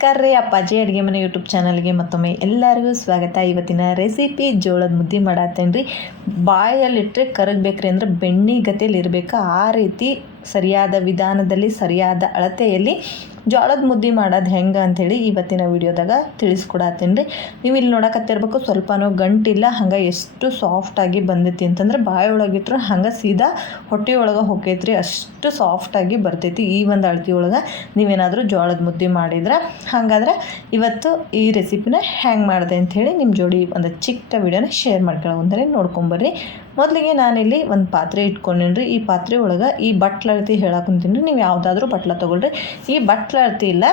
ನಮಸ್ಕಾರ ರೀ ಅಪ್ಪಾಜಿ ಅಡುಗೆ ಮನೆ ಯೂಟ್ಯೂಬ್ ಚಾನಲ್ಗೆ ಮತ್ತೊಮ್ಮೆ ಎಲ್ಲರಿಗೂ ಸ್ವಾಗತ. ಇವತ್ತಿನ ರೆಸಿಪಿ ಜೋಳದ ಮುದ್ದೆ ಮಾಡತ್ತೇನೆ ರೀ ಬಾಯಲ್ಲಿಟ್ಟರೆ ಕರಗಬೇಕ್ರಿ ಅಂದ್ರೆ ಬೆಣ್ಣೆ ಗತಿಯಲ್ಲಿ ಇರಬೇಕು. ಆ ರೀತಿ ಸರಿಯಾದ ವಿಧಾನದಲ್ಲಿ, ಸರಿಯಾದ ಅಳತೆಯಲ್ಲಿ ಜೋಳದ ಮುದ್ದೆ ಮಾಡೋದು ಹೆಂಗೆ ಅಂಥೇಳಿ ಇವತ್ತಿನ ವಿಡಿಯೋದಾಗ ತಿಳಿಸ್ಕೊಡತ್ತೀನಿ ರೀ ನೀವು ಇಲ್ಲಿ ನೋಡಕತ್ತಿರ್ಬೇಕು, ಸ್ವಲ್ಪನೂ ಗಂಟಿಲ್ಲ, ಹಂಗೆ ಎಷ್ಟು ಸಾಫ್ಟಾಗಿ ಬಂದೈತಿ ಅಂತಂದ್ರೆ ಬಾಯಿ ಒಳಗಿಟ್ರೆ ಹಂಗೆ ಸೀದಾ ಹೊಟ್ಟೆ ಒಳಗೆ ಹೊಕ್ಕೈತ್ರಿ, ಅಷ್ಟು ಸಾಫ್ಟಾಗಿ ಬರ್ತೈತಿ ಈ ಒಂದು ಅಳತಿ ಒಳಗೆ. ನೀವೇನಾದರೂ ಜೋಳದ ಮುದ್ದೆ ಮಾಡಿದ್ರೆ ಹಾಗಾದ್ರೆ ಇವತ್ತು ಈ ರೆಸಿಪಿನ ಹ್ಯಾಂಗೆ ಮಾಡಿದೆ ಅಂಥೇಳಿ ನಿಮ್ಮ ಜೋಡಿ ಒಂದು ಚಿಕ್ಕ ವಿಡಿಯೋನ ಶೇರ್ ಮಾಡ್ಕೊಳ್ಳೋ ನೋಡ್ಕೊಂಬರ್ರಿ ಮೊದಲಿಗೆ ನಾನಿಲ್ಲಿ ಒಂದು ಪಾತ್ರೆ ಇಟ್ಕೊಂಡೇನಿ ಈ ಪಾತ್ರೆ ಒಳಗೆ ಈ ಬಟ್ಲಳತಿ ರೀ ನೀವು ಯಾವುದಾದ್ರೂ ಬಟ್ಲ ತೊಗೊಳ್ರಿ. ಈ ಬಟ್ಲಳತಿ ಇಲ್ಲ.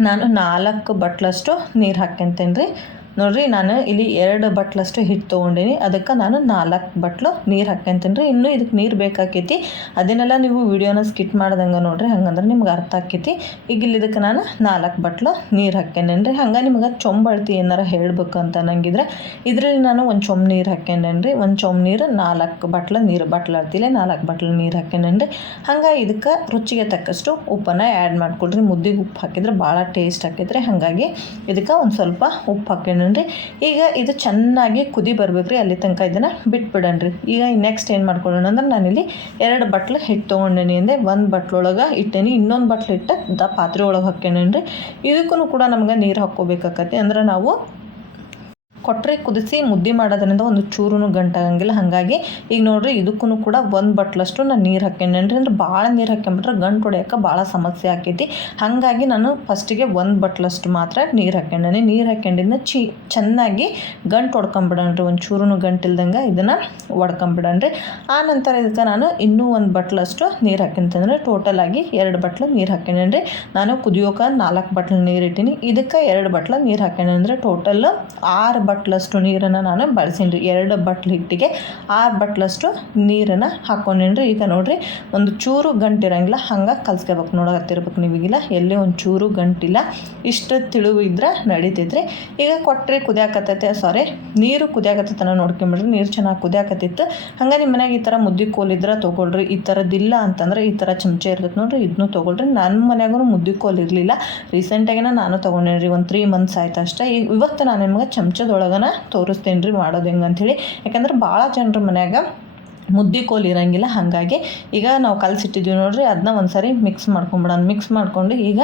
ನಾನು ನಾಲ್ಕು ಬಟ್ಲಷ್ಟು ನೀರು ಹಾಕ್ಯಂತೇನೆ ರೀ ನೋಡಿರಿ, ನಾನು ಇಲ್ಲಿ ಎರಡು ಬಟ್ಲಷ್ಟು ಹಿಟ್ಟು ತೊಗೊಂಡೀನಿ. ಅದಕ್ಕೆ ನಾನು ನಾಲ್ಕು ಬಟ್ಲು ನೀರು ಹಾಕ್ಯಂತೀನಿ ರೀ. ಇನ್ನೂ ಇದಕ್ಕೆ ನೀರು ಬೇಕಾಕೈತಿ. ಅದನ್ನೆಲ್ಲ ನೀವು ವಿಡಿಯೋನ ಸ್ಕಿಟ್ ಮಾಡ್ದಂಗೆ ನೋಡಿರಿ, ಹಂಗಂದ್ರೆ ನಿಮ್ಗೆ ಅರ್ಥ ಆಕೈತಿ. ಈಗ ಇಲ್ಲಿ ಇದಕ್ಕೆ ನಾನು ನಾಲ್ಕು ಬಟ್ಲು ನೀರು ಹಾಕ್ಯಂಡೇನಿ ರೀ. ಹಂಗೆ ನಿಮ್ಗೆ ಚೊಂಬಳ್ತಿ ಏನಾರ ಹೇಳಬೇಕು ಅಂತ ಅನ್ನಂಗಿದ್ರೆ, ಇದರಲ್ಲಿ ನಾನು ಒಂದು ಚೊಂಬ್ ನೀರು ಹಾಕ್ಯಂಡೇನಿ ರೀ. ಒಂದು ಚೊಂಬ್ ನೀರು, ನಾಲ್ಕು ಬಟ್ಲು, ನೀರು ಬಟ್ಲಾಡ್ತಿಲೆ ನಾಲ್ಕು ಬಟ್ಲು ನೀರು ಹಾಕ್ಯಂಡೇನಿ ರೀ. ಹಂಗೆ ಇದಕ್ಕೆ ರುಚಿಗೆ ತಕ್ಕಷ್ಟು ಉಪ್ಪನ್ನು ಆ್ಯಡ್ ಮಾಡ್ಕೊಳ್ರಿ. ಮುದ್ದಿಗೆ ಉಪ್ಪು ಹಾಕಿದ್ರೆ ಭಾಳ ಟೇಸ್ಟ್ ಹಾಕಿದ್ರೆ ಹಾಗಾಗಿ ಇದಕ್ಕೆ ಒಂದು ಸ್ವಲ್ಪ ಉಪ್ಪು ಹಾಕ್ಯಂಡ ರೀ ಈಗ ಇದು ಚೆನ್ನಾಗಿ ಕುದಿ ಬರ್ಬೇಕು ಅಲ್ಲಿ ತನಕ ಇದನ್ನು ಬಿಟ್ಬಿಡಣ್ರಿ ಈಗ ನೆಕ್ಸ್ಟ್ ಏನು ಮಾಡ್ಕೊಳ್ಳೋಣ ಅಂದ್ರೆ, ನಾನಿಲ್ಲಿ ಎರಡು ಬಟ್ಲು ಹಿಟ್ಟು ತೊಗೊಂಡೇನಿ ಅಂದರೆ, ಒಂದು ಬಟ್ಲೊಳಗೆ ಇಟ್ಟೇನಿ, ಇನ್ನೊಂದು ಬಟ್ಲು ಇಟ್ಟು ದ ಪಾತ್ರೆ ಒಳಗೆ ಹಾಕ್ಯೇನೇನ್ರಿ. ಇದಕ್ಕೂ ಕೂಡ ನಮ್ಗೆ ನೀರು ಹಾಕ್ಕೋಬೇಕಾಕತಿ ಅಂದ್ರೆ ನಾವು ಕೊಟ್ಟರೆ ಕುದಿಸಿ ಮುದ್ದೆ ಮಾಡೋದ್ರಿಂದ ಒಂದು ಚೂರು ಗಂಟಾಗಂಗಿಲ್ಲ ಹಾಗಾಗಿ ಈಗ ನೋಡಿರಿ ಇದಕ್ಕೂ ಕೂಡ ಒಂದು ಬಟ್ಲಷ್ಟು ನಾನು ನೀರು ಹಾಕ್ಯಂಡ್ರಿ ಅಂದ್ರೆ ಭಾಳ ನೀರು ಹಾಕ್ಯಂಬಿಟ್ರೆ ಗಂಟು ಹೊಡೆಯೋಕೆ ಭಾಳ ಸಮಸ್ಯೆ ಆಕೈತಿ. ಹಾಗಾಗಿ ನಾನು ಫಸ್ಟಿಗೆ ಒಂದು ಬಟ್ಲಷ್ಟು ಮಾತ್ರ ನೀರು ಹಾಕ್ಯಂಡೇನಿ. ನೀರು ಹಾಕ್ಯಂಡಿದ್ನ ಚಿ, ಚೆನ್ನಾಗಿ ಗಂಟು ಹೊಡ್ಕೊಂಬಿಡಣ್ರಿ. ಒಂದು ಚೂರು ಗಂಟಿಲ್ದಂಗೆ ಇದನ್ನು ಒಡ್ಕೊಂಬಿಡೋಣ್ರಿ. ಆ ನಂತರ ಇದಕ್ಕೆ ನಾನು ಇನ್ನೂ ಒಂದು ಬಟ್ಲಷ್ಟು ನೀರು ಹಾಕ್ಯಂತಂದ್ರೆ ಟೋಟಲ್ ಆಗಿ ಎರಡು ಬಟ್ಲು ನೀರು ಹಾಕ್ಯಂಡ್ರಿ ನಾನು ಕುದಿಯೋಕೆ ನಾಲ್ಕು ಬಟ್ಲು ನೀರು ಇಟ್ಟೀನಿ. ಇದಕ್ಕೆ ಎರಡು ಬಟ್ಲು ನೀರು ಹಾಕ್ಯಂಡ್ರೆ ಟೋಟಲ್ ಆರು ಬಟ್ಲಷ್ಟು ನೀರನ್ನು ನಾನು ಬಳಸೀನಿ ಎರಡು ಬಟ್ಲು ಹಿಟ್ಟಿಗೆ ಆರು ಬಟ್ಲಷ್ಟು ನೀರನ್ನು ಹಾಕ್ಕೊಂಡೇನಿ ಈಗ ನೋಡಿರಿ, ಒಂದು ಚೂರು ಗಂಟಿರಂಗಿಲ್ಲ ಹಂಗೆ ಕಲ್ಸ್ಕೋಬೇಕು ನೋಡಕತ್ತಿರ್ಬೇಕು ನೀವೀಗಿಲ್ಲ. ಎಲ್ಲಿ ಒಂದು ಚೂರು ಗಂಟಿಲ್ಲ, ಇಷ್ಟು ತಿಳಿವು ಇದ್ರೆ ನಡೀತೈತ್ರಿ. ಈಗ ಕೊಟ್ಟರೆ ಕುದಿಯಾಕತ್ತೈತೆ ಸಾರಿ ನೀರು ಕುದಿಯಾಕತ್ತೈತನ ನೋಡ್ಕೊಂಬಿಡ್ರಿ. ನೀರು ಚೆನ್ನಾಗಿ ಕುದಿಯಾಕತ್ತಿತ್ತು. ಹಂಗೆ ನಿಮ್ಮ ಮನೆಗೆ ಈ ಥರ ಮುದ್ದೆ ಇದ್ರೆ ತೊಗೊಳ್ರಿ. ಈ ಥರದ್ದಿಲ್ಲ ಅಂತಂದ್ರೆ ಈ ಥರ ಚಮಚ ಇರ್ತೈತೆ ನೋಡ್ರಿ. ಇದನ್ನೂ ತೊಗೊಳ್ರಿ. ನನ್ನ ಮನೆಗೂ ಮುದ್ದೆ ಕೋಲ್ ಇರಲಿಲ್ಲ. ರೀಸೆಂಟಾಗಿನ ನಾನು ತೊಗೊಂಡೇನಿ ಒಂದು ತ್ರೀ ಮಂತ್ಸ್ ಆಯ್ತು ಅಷ್ಟೇ ಈಗ ಇವತ್ತು ನಾನು ನಿಮ್ಗೆ ಚಮಚದೊಳಗೆ ಒಳಗನ ತೋರಿಸ್ತೇನೆ ರೀ ಮಾಡೋದು ಹೆಂಗೆ ಅಂಥೇಳಿ ಯಾಕಂದ್ರೆ ಭಾಳ ಜನರ ಮನ್ಯಾಗ ಮುದ್ದೆ ಕೋಲ್ ಇರೋಂಗಿಲ್ಲ, ಹಾಗಾಗಿ ಈಗ ನಾವು ಕಲಸಿಟ್ಟಿದ್ದೀವಿ ನೋಡ್ರಿ ಅದನ್ನ ಒಂದು ಸಾರಿ ಮಿಕ್ಸ್ ಮಾಡ್ಕೊಂಬಿಡೋಣ. ಮಿಕ್ಸ್ ಮಾಡ್ಕೊಂಡು ಈಗ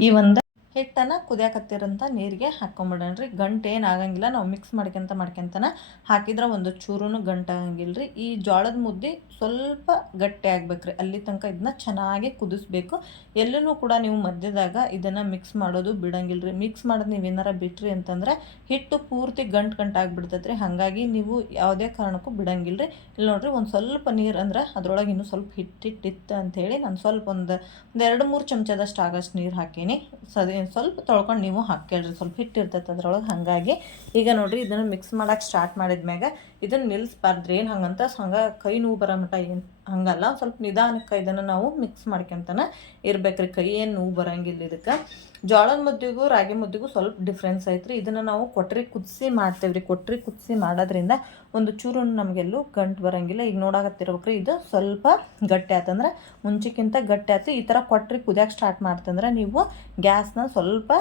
ಈ ಒಂದು ಹಿಟ್ಟನ್ನು ಕುದಿಯಾಕತ್ತಿರೋಂಥ ನೀರಿಗೆ ಹಾಕ್ಕೊಂಬಿಡೋಣ್ರಿ. ಗಂಟು ಏನು ಆಗಂಗಿಲ್ಲ, ನಾವು ಮಿಕ್ಸ್ ಮಾಡ್ಕೊಂತ ಮಾಡ್ಕೊಂತನ ಹಾಕಿದ್ರೆ ಒಂದು ಚೂರು ಗಂಟು ಆಗಂಗಿಲ್ಲ ರೀ ಈ ಜೋಳದ ಮುದ್ದೆ ಸ್ವಲ್ಪ ಗಟ್ಟಿ ಆಗ್ಬೇಕು ರೀ ಅಲ್ಲಿ ತನಕ ಇದನ್ನ ಚೆನ್ನಾಗಿ ಕುದಿಸ್ಬೇಕು. ಎಲ್ಲೂ ಕೂಡ ನೀವು ಮಧ್ಯದಾಗ ಇದನ್ನು ಮಿಕ್ಸ್ ಮಾಡೋದು ಬಿಡಂಗಿಲ್ಲ ರೀ ಮಿಕ್ಸ್ ಮಾಡೋದು ನೀವು ಏನಾರ ಬಿಟ್ರಿ ಅಂತಂದ್ರೆ ಹಿಟ್ಟು ಪೂರ್ತಿ ಗಂಟು ಗಂಟು ಆಗಿಬಿಡ್ತೈತೆ ರೀ ಹಾಗಾಗಿ ನೀವು ಯಾವುದೇ ಕಾರಣಕ್ಕೂ ಬಿಡಂಗಿಲ್ಲ ರೀ ಇಲ್ಲಿ ನೋಡಿರಿ ಒಂದು ಸ್ವಲ್ಪ ನೀರು ಅಂದ್ರೆ ಅದ್ರೊಳಗೆ ಇನ್ನೂ ಸ್ವಲ್ಪ ಹಿಟ್ಟಿಟ್ಟಿತ್ತು ಹೇಳಿ ನಾನು ಸ್ವಲ್ಪ ಒಂದು ಒಂದು ಎರಡು ಮೂರು ಚಮಚದಷ್ಟು ಆಗಷ್ಟು ನೀರು ಹಾಕೀನಿ. ಸದಿ ಸ್ವಲ್ಪ ತೊಳ್ಕೊಂಡು ನೀವು ಹಾಕ್ಕೊಳ್ರಿ. ಸ್ವಲ್ಪ ಹಿಟ್ಟು ಇರ್ತೈತೆ ಅದ್ರೊಳಗೆ. ಹಾಗಾಗಿ ಈಗ ನೋಡಿರಿ ಇದನ್ನು ಮಿಕ್ಸ್ ಮಾಡೋಕೆ ಸ್ಟಾರ್ಟ್ ಮಾಡಿದ್ಮ್ಯಾಗ ಇದನ್ನು ನಿಲ್ಲಿಸ್ಬಾರ್ದು ಏನು ಹಂಗಂತ, ಹಂಗೆ ಕೈ ನೋವು ಬರೋ ಮಟ್ಟ ಏನು ಹಂಗಲ್ಲ, ಸ್ವಲ್ಪ ನಿಧಾನಕ್ಕೆ ಇದನ್ನು ನಾವು ಮಿಕ್ಸ್ ಮಾಡ್ಕೊಂತನ ಇರ್ಬೇಕ್ರಿ ಕೈ, ಏನು ನೋವು ಬರೋಂಗಿಲ್ಲ ಇದಕ್ಕೆ. ಜೋಳದ ಮುದ್ದೆಗೂ ರಾಗಿ ಮುದ್ದೆಗೂ ಸ್ವಲ್ಪ ಡಿಫ್ರೆನ್ಸ್ ಐತ್ರಿ. ಇದನ್ನು ನಾವು ಕೊಟ್ಟರೆ ಕುದಿಸಿ ಮಾಡ್ತೇವೆ ರೀ ಕೊಟ್ರಿ ಕುದಿಸಿ ಮಾಡೋದ್ರಿಂದ ಒಂದು ಚೂರು ನಮಗೆಲ್ಲೂ ಗಂಟು ಬರೋಂಗಿಲ್ಲ. ಈಗ ನೋಡಾಕತ್ತಿರ್ಬೇಕ್ರಿ, ಇದು ಸ್ವಲ್ಪ ಗಟ್ಟಿ ಆತಂದ್ರೆ ಮುಂಚೆಕ್ಕಿಂತ ಗಟ್ಟಿ ಆಯ್ತು ಈ ಥರ ಕೊಟ್ಟರೆ ಕುದಿಯೋಕೆ ಸ್ಟಾರ್ಟ್ ಮಾಡ್ತಂದ್ರೆ ನೀವು ಗ್ಯಾಸ್ನ ಸ್ವಲ್ಪ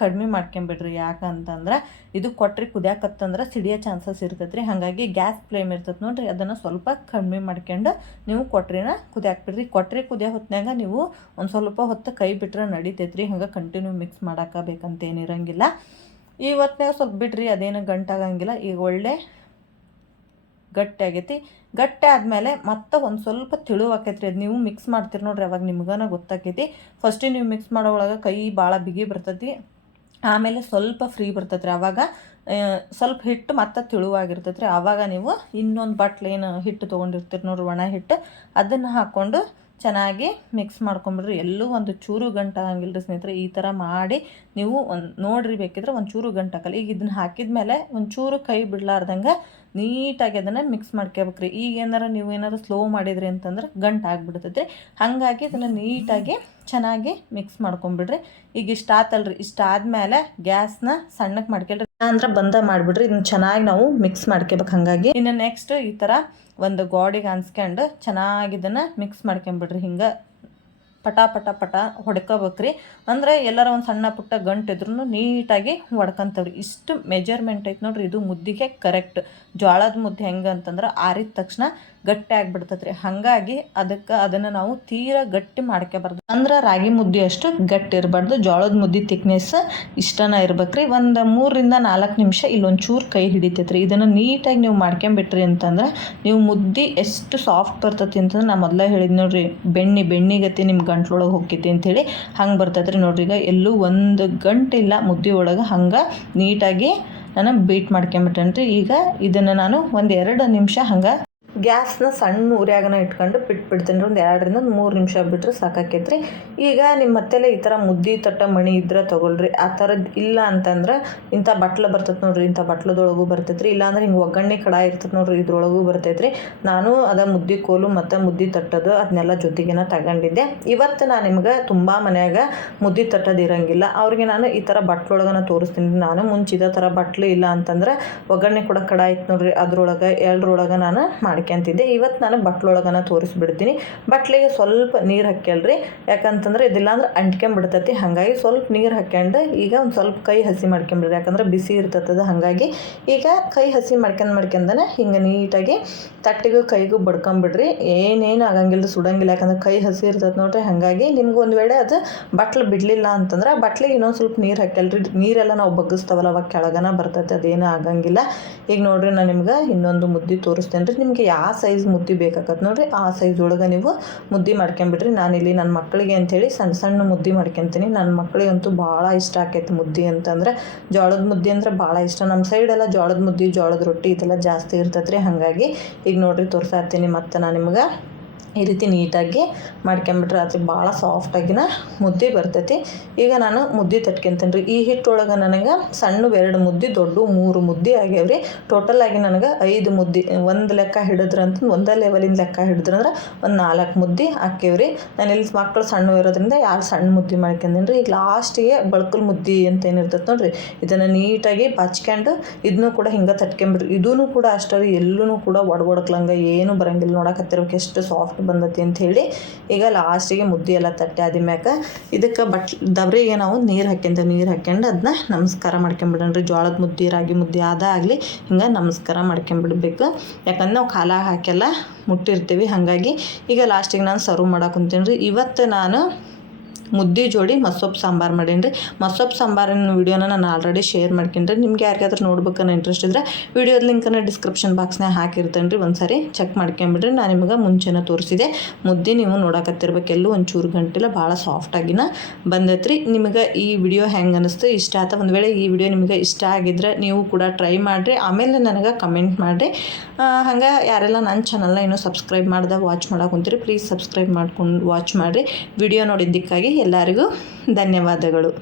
ಕಡಿಮೆ ಮಾಡ್ಕೊಂಬಿಡ್ರಿ ಯಾಕಂತಂದ್ರೆ ಇದು ಕೊಟ್ಟರೆ ಕುದಿಯಾಕತ್ತಂದ್ರೆ ಸಿಡಿಯೋ ಚಾನ್ಸಸ್ ಇರ್ತೈತೆ ರೀ ಹಾಗಾಗಿ ಗ್ಯಾಸ್ ಫ್ಲೇಮ್ ಇರ್ತೈತೆ ನೋಡಿರಿ, ಅದನ್ನು ಸ್ವಲ್ಪ ಕಡಿಮೆ ಮಾಡ್ಕೊಂಡು ನೀವು ಕೊಟ್ರಿನ ಕುದಿಯಾಕ್ಬಿಡ್ರಿ. ಕೊಟ್ರಿ ಕುದಿಯೋ ಹೊತ್ತಿನಾಗ ನೀವು ಒಂದು ಸ್ವಲ್ಪ ಹೊತ್ತು ಕೈ ಬಿಟ್ಟರೆ ನಡಿತೈತೆ ರೀ ಹಂಗೆ ಕಂಟಿನ್ಯೂ ಮಿಕ್ಸ್ ಮಾಡೋಕ್ಕಬೇಕಂತ ಏನಿರಂಗಿಲ್ಲ ಈ ಹೊತ್ತಿನಾಗ ಸ್ವಲ್ಪ ಬಿಡ್ರಿ, ಅದೇನು ಗಂಟಾಗಂಗಿಲ್ಲ. ಈಗ ಒಳ್ಳೆ ಗಟ್ಟಿ ಆಗೈತಿ. ಗಟ್ಟಿ ಆದಮೇಲೆ ಮತ್ತೆ ಒಂದು ಸ್ವಲ್ಪ ತಿಳು ರೀ ಅದು ನೀವು ಮಿಕ್ಸ್ ಮಾಡ್ತೀರಿ ನೋಡ್ರಿ, ಅವಾಗ ನಿಮ್ಗನ ಗೊತ್ತಾಕೈತಿ. ಫಸ್ಟಿಗೆ ನೀವು ಮಿಕ್ಸ್ ಮಾಡೋ ಒಳಗೆ ಕೈ ಭಾಳ ಬಿಗಿ ಬರ್ತೈತಿ. ಆಮೇಲೆ ಸ್ವಲ್ಪ ಫ್ರೀ ಬರ್ತೈತೆ ರೀ ಆವಾಗ ಸ್ವಲ್ಪ ಹಿಟ್ಟು ಮತ್ತೆ ತಿಳುವಾಗಿರ್ತೈತೆ ರೀ ಆವಾಗ ನೀವು ಇನ್ನೊಂದು ಬಟ್ಲು ಏನು ಹಿಟ್ಟು ತೊಗೊಂಡಿರ್ತೀರಿ ನೋಡ್ರಿ, ಒಣ ಹಿಟ್ಟು. ಅದನ್ನು ಹಾಕ್ಕೊಂಡು ಚೆನ್ನಾಗಿ ಮಿಕ್ಸ್ ಮಾಡ್ಕೊಂಬಿಡ್ರಿ. ಎಲ್ಲೂ ಒಂದು ಚೂರು ಗಂಟು ಆಗಂಗಿಲ್ಲ ರೀ ಸ್ನೇಹಿತರೆ, ಈ ಥರ ಮಾಡಿ ನೀವು ಒಂದು ನೋಡ್ರಿ ಬೇಕಿದ್ರೆ ಒಂದು ಚೂರು ಗಂಟು ಹಾಕಲ್ಲ ಈಗ ಇದನ್ನ ಹಾಕಿದ ಮೇಲೆ ಒಂದು ಚೂರು ಕೈ ಬಿಡ್ಲಾರ್ದಂಗೆ ನೀಟಾಗಿ ಅದನ್ನು ಮಿಕ್ಸ್ ಮಾಡ್ಕೋಬೇಕ್ರಿ ಈಗ ಏನಾರ ನೀವು ಏನಾರು ಸ್ಲೋ ಮಾಡಿದ್ರಿ ಅಂತಂದ್ರೆ ಗಂಟು ಆಗಿಬಿಡ್ತೈತೆ ಹಾಗಾಗಿ ಇದನ್ನು ನೀಟಾಗಿ ಚೆನ್ನಾಗಿ ಮಿಕ್ಸ್ ಮಾಡ್ಕೊಂಬಿಡ್ರಿ. ಈಗ ಇಷ್ಟ ಆತಲ್ರಿ. ಇಷ್ಟ ಆದಮೇಲೆ ಗ್ಯಾಸ್ನ ಸಣ್ಣಕ್ಕೆ ಮಾಡ್ಕೊಳ್ರಿ. ಅಂದ್ರೆ ಬಂದ ಮಾಡಿಬಿಡ್ರಿ, ಇದನ್ನ ಚೆನ್ನಾಗಿ ನಾವು ಮಿಕ್ಸ್ ಮಾಡ್ಕೋಬೇಕು ಹಾಗಾಗಿ. ಇನ್ನು ನೆಕ್ಸ್ಟ್ ಈ ಥರ ಒಂದು ಗೋಡಿಗೆ ಅನ್ಸ್ಕೊಂಡು ಚೆನ್ನಾಗಿ ಇದನ್ನು ಮಿಕ್ಸ್ ಮಾಡ್ಕೊಂಬಿಡ್ರಿ ಹಿಂಗೆ ಪಟ ಪಟ ಪಟ ಹೊಡ್ಕೋಬೇಕ್ರಿ. ಅಂದ್ರೆ ಎಲ್ಲರ ಒಂದು ಸಣ್ಣ ಪುಟ್ಟ ಗಂಟಿದ್ರು ನೀಟಾಗಿ ಹೊಡ್ಕೊಂತವ್ರಿ. ಇಷ್ಟು ಮೆಜರ್ಮೆಂಟ್ ಐತೆ ನೋಡ್ರಿ, ಇದು ಮುದ್ದಿಗೆ ಕರೆಕ್ಟ್ ಜೋಳದ ಮುದ್ದೆ ಹೆಂಗೆ ಅಂತಂದ್ರೆ ಆರಿದ ತಕ್ಷಣ ಗಟ್ಟಿ ಆಗಿಬಿಡ್ತೈತೆ ರೀ ಹಾಗಾಗಿ ಅದಕ್ಕೆ ಅದನ್ನು ನಾವು ತೀರ ಗಟ್ಟಿ ಮಾಡ್ಕೋಬಾರ್ದು ಅಂದ್ರೆ ರಾಗಿ ಮುದ್ದೆ ಅಷ್ಟು ಗಟ್ಟಿ ಇರಬಾರ್ದು ಜೋಳದ ಮುದ್ದೆ ತಿಕ್ನೆಸ್ ಇಷ್ಟನ ಇರ್ಬೇಕ್ರಿ. ಒಂದು ಮೂರರಿಂದ ನಾಲ್ಕು ನಿಮಿಷ ಇಲ್ಲೊಂದು ಚೂರು ಕೈ ಹಿಡಿತೈತೆ ರೀ ಇದನ್ನು ನೀಟಾಗಿ ನೀವು ಮಾಡ್ಕೊಂಬಿಟ್ರಿ ಅಂತಂದ್ರೆ ನೀವು ಮುದ್ದೆ ಎಷ್ಟು ಸಾಫ್ಟ್ ಬರ್ತೈತಿ ಅಂತಂದ್ರೆ ನಾ ಮೊದಲೇ ಹೇಳಿದ್ ನೋಡ್ರಿ, ಬೆಣ್ಣೆ ಬೆಣ್ಣಿಗತಿ ನಿಮ್ಮ ಗಂಟ್ಲೊಳಗೆ ಹೋಗ್ತೈತಿ ಅಂಥೇಳಿ ಹಂಗೆ ಬರ್ತೈತೆ ರೀ ನೋಡ್ರಿ. ಈಗ ಎಲ್ಲೂ ಒಂದು ಗಂಟಿಲ್ಲ ಮುದ್ದೆ ಒಳಗೆ ಹಂಗೆ ನೀಟಾಗಿ ನಾನು ಬೀಟ್ ಮಾಡ್ಕೊಂಬಿಟ್ಟೇನೆ ರೀ ಈಗ ಇದನ್ನು ನಾನು ಒಂದು ಎರಡು ನಿಮಿಷ ಹಂಗೆ ಗ್ಯಾಸ್ನ ಸಣ್ಣ ಉರಿಯಾಗನ ಇಟ್ಕೊಂಡು ಬಿಟ್ಬಿಡ್ತೀನಿ ರೀ ಒಂದು ಎರಡರಿಂದ ಒಂದು ಮೂರು ನಿಮಿಷ ಬಿಟ್ಟರೆ ಸಾಕಾಕೈತ್ರಿ. ಈಗ ನಿಮ್ಮ ಮತ್ತೆಲ್ಲ ಈ ಥರ ಮುದ್ದಿ ತಟ್ಟ ಮಣಿ ಇದ್ರೆ ತೊಗೊಳ್ರಿ. ಆ ಥರದ್ದು ಇಲ್ಲ ಅಂತಂದ್ರೆ ಇಂಥ ಬಟ್ಲು ಬರ್ತೈತೆ ನೋಡ್ರಿ, ಇಂಥ ಬಟ್ಲದೊಳಗೂ ಬರ್ತೈತೆ ರೀ ಇಲ್ಲಾಂದ್ರೆ ಹಿಂಗೆ ಒಗ್ಗರಣೆ ಕಡಾಯಿ ಇರ್ತೈತೆ ನೋಡ್ರಿ, ಇದ್ರೊಳಗೂ ಬರ್ತೈತೆ ರೀ ನಾನು ಅದ ಮುದ್ದಿ ಕೋಲು ಮತ್ತು ಮುದ್ದಿ ತಟ್ಟೋದು ಅದನ್ನೆಲ್ಲ ಜೊತೆಗೇನ ತಗೊಂಡಿದ್ದೆ. ಇವತ್ತು ನಾನು ನಿಮ್ಗೆ ತುಂಬ ಮನ್ಯಾಗ ಮುದ್ದಿ ತಟ್ಟೋದು ಇರೋಂಗಿಲ್ಲ. ಅವ್ರಿಗೆ ನಾನು ಈ ಥರ ಬಟ್ಲೊಳಗನ ತೋರಿಸ್ತೀನಿ. ನಾನು ಮುಂಚೆ ಇದೇ ಥರ ಬಟ್ಲು ಇಲ್ಲ ಅಂತಂದ್ರೆ ಒಗ್ಗರಣೆ ಕೂಡ ಕಡಾಯಿ ಇತ್ತು ನೋಡ್ರಿ. ಅದ್ರೊಳಗೆ ಎರಡರೊಳಗೆ ನಾನು ಮಾಡ್ಕೊಂತಿದ್ದೆ ಇವತ್ತು ನಾನು ಬಟ್ಲೊಳಗನ ತೋರಿಸ್ಬಿಡ್ತೀನಿ. ಬಟ್ಲಿಗೆ ಸ್ವಲ್ಪ ನೀರು ಹಾಕ್ಯಲ್ರಿ ಯಾಕಂತಂದ್ರೆ ಇದಿಲ್ಲ ಅಂದ್ರೆ ಅಂಟ್ಕೊಂಬಿಡ್ತೈತಿ. ಹಾಗಾಗಿ ಸ್ವಲ್ಪ ನೀರು ಹಾಕ್ಯಂಡು ಈಗ ಒಂದು ಸ್ವಲ್ಪ ಕೈ ಹಸಿ ಮಾಡ್ಕೊಂಬಿಡ್ರಿ. ಯಾಕಂದ್ರೆ ಬಿಸಿ ಇರ್ತದ ಹಾಗಾಗಿ ಈಗ ಕೈ ಹಸಿ ಮಾಡ್ಕೊಂಡು ಮಾಡ್ಕೊಂಡನೆ ಹಿಂಗೆ ನೀಟಾಗಿ ತಟ್ಟಿಗೂ ಕೈಗೂ ಬಡ್ಕೊಂಬಿಡ್ರಿ. ಏನೇನು ಆಗಂಗಿಲ್ಲ ಸುಡಂಗಿಲ್ಲ. ಯಾಕಂದ್ರೆ ಕೈ ಹಸಿ ಇರ್ತೈತೆ ನೋಡ್ರಿ. ಹಾಗಾಗಿ ನಿಮ್ಗೆ ಒಂದು ವೇಳೆ ಅದು ಬಟ್ಲು ಬಿಡಲಿಲ್ಲ ಅಂತಂದ್ರೆ ಬಟ್ಲಿಗೆ ಇನ್ನೊಂದು ಸ್ವಲ್ಪ ನೀರು ಹಾಕ್ಯಲ್ರಿ ನೀರೆಲ್ಲ ನಾವು ಬಗ್ಗಿಸ್ತಾವಲ್ಲ, ಅವಾಗ ಕೆಳಗನ ಬರ್ತೈತೆ, ಅದೇನು ಆಗಂಗಿಲ್ಲ. ಈಗ ನೋಡ್ರಿ ನಾನು ನಿಮ್ಗೆ ಇನ್ನೊಂದು ಮುದ್ದೆ ತೋರಿಸ್ತೇನೆ ರೀ ನಿಮಗೆ ಯಾವ ಸೈಜ್ ಮುದ್ದೆ ಬೇಕಾಗತ್ತೆ ನೋಡಿರಿ. ಆ ಸೈಜ್ ಒಳಗೆ ನೀವು ಮುದ್ದೆ ಮಾಡ್ಕೊಂಬಿಡ್ರಿ. ನಾನಿಲ್ಲಿ ನನ್ನ ಮಕ್ಕಳಿಗೆ ಅಂಥೇಳಿ ಸಣ್ಣ ಸಣ್ಣ ಮುದ್ದೆ ಮಾಡ್ಕೊತೀನಿ. ನನ್ನ ಮಕ್ಕಳಿಗಂತೂ ಭಾಳ ಇಷ್ಟ ಆಕೈತೆ ಮುದ್ದೆ ಅಂತಂದ್ರೆ ಜೋಳದ ಮುದ್ದೆ ಅಂದ್ರೆ ಭಾಳ ಇಷ್ಟ. ನಮ್ಮ ಸೈಡೆಲ್ಲ ಜೋಳದ ಮುದ್ದೆ, ಜೋಳದ ರೊಟ್ಟಿ ಇದೆಲ್ಲ ಜಾಸ್ತಿ ಇರ್ತೈತೆ ರೀ ಹಾಗಾಗಿ ಈಗ ನೋಡಿರಿ ತೋರಿಸಾತೀನಿ ಮತ್ತು ನಾನು ನಿಮ್ಗೆ. ಈ ರೀತಿ ನೀಟಾಗಿ ಮಾಡ್ಕೊಂಬಿಟ್ರೆ ಅದು ಭಾಳ ಸಾಫ್ಟಾಗಿನ ಮುದ್ದೆ ಬರ್ತೈತಿ. ಈಗ ನಾನು ಮುದ್ದೆ ತಟ್ಕೊಂತೀನಿ ರೀ. ಈ ಹಿಟ್ಟೊಳಗೆ ನನಗೆ ಸಣ್ಣ ಎರಡು ಮುದ್ದೆ, ದೊಡ್ಡ ಮೂರು ಮುದ್ದೆ ಆಗ್ಯಾವ ರೀ. ಟೋಟಲಾಗಿ ನನಗೆ ಐದು ಮುದ್ದೆ, ಒಂದು ಲೆಕ್ಕ ಹಿಡಿದ್ರೆ ಅಂತ ಒಂದೇ ಲೆವೆಲಿಂದ ಲೆಕ್ಕ ಹಿಡಿದ್ರಂದ್ರೆ ಒಂದು ನಾಲ್ಕು ಮುದ್ದೆ ಹಾಕ್ಯವ್ರಿ ನಾನು ಇಲ್ಲಿ ಮಕ್ಕಳು ಸಣ್ಣ ಇರೋದ್ರಿಂದ ಯಾರು ಸಣ್ಣ ಮುದ್ದೆ ಮಾಡ್ಕೊಂಡೀನಿ ರೀ. ಈಗ ಲಾಸ್ಟಿಗೆ ಬಳ್ಕಲ್ ಮುದ್ದೆ ಅಂತ ಏನಿರ್ತೈತೆ ನೋಡ್ರಿ. ಇದನ್ನು ನೀಟಾಗಿ ಬಚ್ಕೊಂಡು ಇದನ್ನೂ ಕೂಡ ಹಿಂಗೆ ತಟ್ಕೊಂಬಿಡ್ರಿ. ಇದೂ ಕೂಡ ಅಷ್ಟೇ ರೀ. ಎಲ್ಲೂ ಕೂಡ ಒಡ್ಬಡ್ಕಲಂಗೆ ಏನು ಬರಂಗಿಲ್ಲ. ನೋಡಕತ್ತಿರೋಕೆ ಎಷ್ಟು ಸಾಫ್ಟ್ ಬಂದತಿ ಅಂತ ಹೇಳಿ ಈಗ ಲಾಸ್ಟಿಗೆ ಮುದ್ದೆ ಎಲ್ಲ ತಟ್ಟೆ ಆದ್ಮ್ಯಾಕ ಇದಕ್ಕೆ ಬಟ್ ದಬ್ರಿಗೆ ನಾವು ನೀರು ಹಾಕ್ಯಂತೇವೆ ನೀರು ಹಾಕ್ಯಂಡು ಅದನ್ನ ನಮಸ್ಕಾರ ಮಾಡ್ಕೊಂಬಿಡೋಣ ರೀ ಜೋಳದ ಮುದ್ದೆ, ರಾಗಿ ಮುದ್ದೆ ಅದಾಗಲಿ ಹಿಂಗೆ ನಮಸ್ಕಾರ ಮಾಡ್ಕೊಂಬಿಡ್ಬೇಕು. ಯಾಕಂದ್ರೆ ನಾವು ಕಾಲಾಗ ಹಾಕೆಲ್ಲ ಮುಟ್ಟಿರ್ತೀವಿ. ಹಾಗಾಗಿ ಈಗ ಲಾಸ್ಟಿಗೆ ನಾನು ಸರ್ವ್ ಮಾಡಕ್ಕೆ ಕುಂತೀನಿ ರೀ ಇವತ್ತು ನಾನು ಮುದ್ದೆ ಜೋಡಿ ಮಸೊಪ್ಪು ಸಾಂಬಾರು ಮಾಡೀನಿ ರೀ ಮಸೊಪ್ಪು ಸಾಂಬಾರಿನ ವಿಡಿಯೋನ ನಾನು ಆಲ್ರೆಡಿ ಶೇರ್ ಮಾಡ್ಕೊಂಡ್ರಿ ನಿಮ್ಗೆ ಯಾರಿಗಾದ್ರೂ ನೋಡ್ಬೇಕನ್ನೋ ಇಂಟ್ರೆಸ್ಟ್ ಇದ್ರೆ ವೀಡಿಯೋದ ಲಿಂಕನ್ನು ಡಿಸ್ಕ್ರಿಪ್ಷನ್ ಬಾಕ್ಸ್ನಾಗ ಹಾಕಿರ್ತೇನೆ ರೀ ಒಂದು ಸಾರಿ ಚೆಕ್ ಮಾಡ್ಕೊಂಬಿಡ್ರಿ. ನಾನು ನಿಮಗೆ ಮುಂಚೆನ ತೋರಿಸಿದೆ. ಮುದ್ದೆ ನೀವು ನೋಡಕತ್ತಿರ್ಬೇಕು ಎಲ್ಲೂ ಒಂಚೂರು ಗಂಟೆಲ್ಲ ಭಾಳ ಸಾಫ್ಟಾಗಿನ ಬಂದೈತೆ ರೀ ನಿಮಗೆ ಈ ವಿಡಿಯೋ ಹೆಂಗೆ ಅನ್ನಿಸ್ತು ಇಷ್ಟ ಆತ ಒಂದು ವೇಳೆ ಈ ವಿಡಿಯೋ ನಿಮಗೆ ಇಷ್ಟ ಆಗಿದ್ರೆ ನೀವು ಕೂಡ ಟ್ರೈ ಮಾಡಿರಿ. ಆಮೇಲೆ ನನಗೆ ಕಮೆಂಟ್ ಮಾಡಿರಿ. ಹಂಗೆ ಯಾರೆಲ್ಲ ನನ್ನ ಚಾನಲ್ನ ಇನ್ನೂ ಸಬ್ಸ್ಕ್ರೈಬ್ ಮಾಡ್ದೆ ವಾಚ್ ಮಾಡಕ್ಕೆ ಕುಂತೀರಿ ಪ್ಲೀಸ್ ಸಬ್ಸ್ಕ್ರೈಬ್ ಮಾಡ್ಕೊಂಡು ವಾಚ್ ಮಾಡಿರಿ. ವಿಡಿಯೋ ನೋಡಿದ್ದಕ್ಕಾಗಿ ಎಲ್ಲರಿಗೂ ಧನ್ಯವಾದಗಳು.